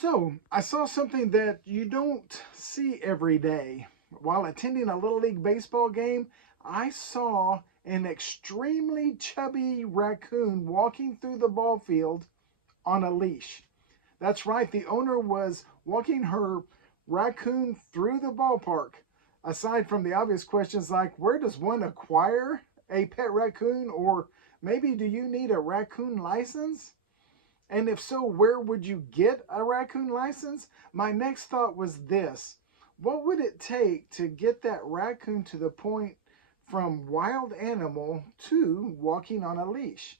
So, I saw something that you don't see every day. While attending a Little League baseball game, I saw an extremely chubby raccoon walking through the ball field on a leash. That's right, the owner was walking her raccoon through the ballpark. Aside from the obvious questions like, where does one acquire a pet raccoon? Or maybe, do you need a raccoon license? And if so, where would you get a raccoon license? My next thought was this: what would it take to get that raccoon to the point from wild animal to walking on a leash?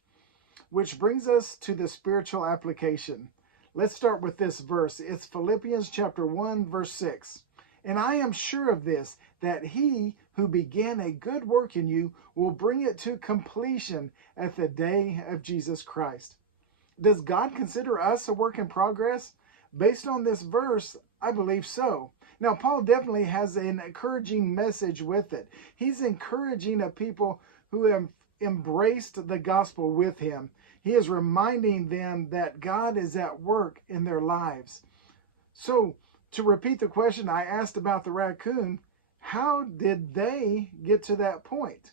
Which brings us to the spiritual application. Let's start with this verse. It's Philippians chapter 1, verse 6. And I am sure of this, that he who began a good work in you will bring it to completion at the day of Jesus Christ. Does God consider us a work in progress? Based on this verse, I believe so. Now, Paul definitely has an encouraging message with it. He's encouraging a people who have embraced the gospel with him. He is reminding them that God is at work in their lives. So, to repeat the question I asked about the raccoon, how did they get to that point?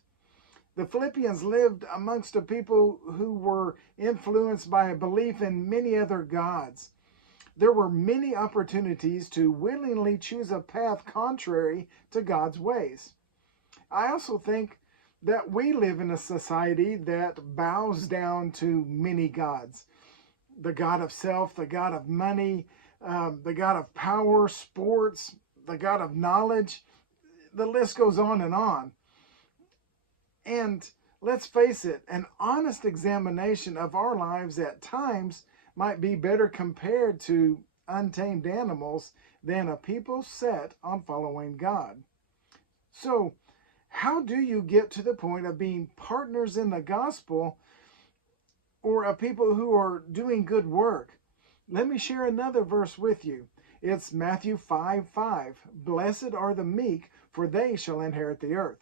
The Philippians lived amongst a people who were influenced by a belief in many other gods. There were many opportunities to willingly choose a path contrary to God's ways. I also think that we live in a society that bows down to many gods. The god of self, the god of money, the god of power, sports, the god of knowledge. The list goes on and on. And let's face it, an honest examination of our lives at times might be better compared to untamed animals than a people set on following God. So, how do you get to the point of being partners in the gospel or a people who are doing good work? Let me share another verse with you. It's Matthew 5:5. Blessed are the meek, for they shall inherit the earth.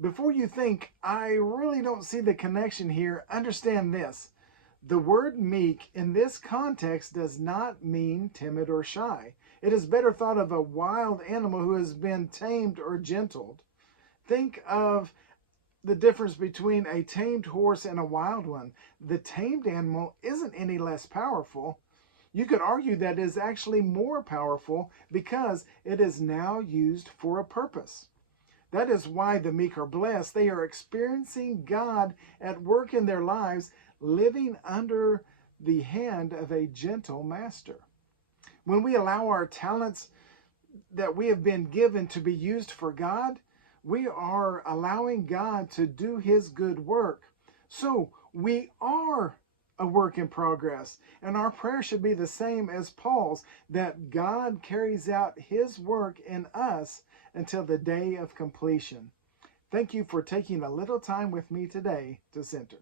Before you think, I really don't see the connection here, understand this. The word meek in this context does not mean timid or shy. It is better thought of a wild animal who has been tamed or gentled. Think of the difference between a tamed horse and a wild one. The tamed animal isn't any less powerful. You could argue that it is actually more powerful because it is now used for a purpose. That is why the meek are blessed. They are experiencing God at work in their lives, living under the hand of a gentle master. When we allow our talents that we have been given to be used for God, we are allowing God to do his good work. So we are a work in progress. And our prayer should be the same as Paul's, that God carries out his work in us until the day of completion. Thank you for taking a little time with me today to center.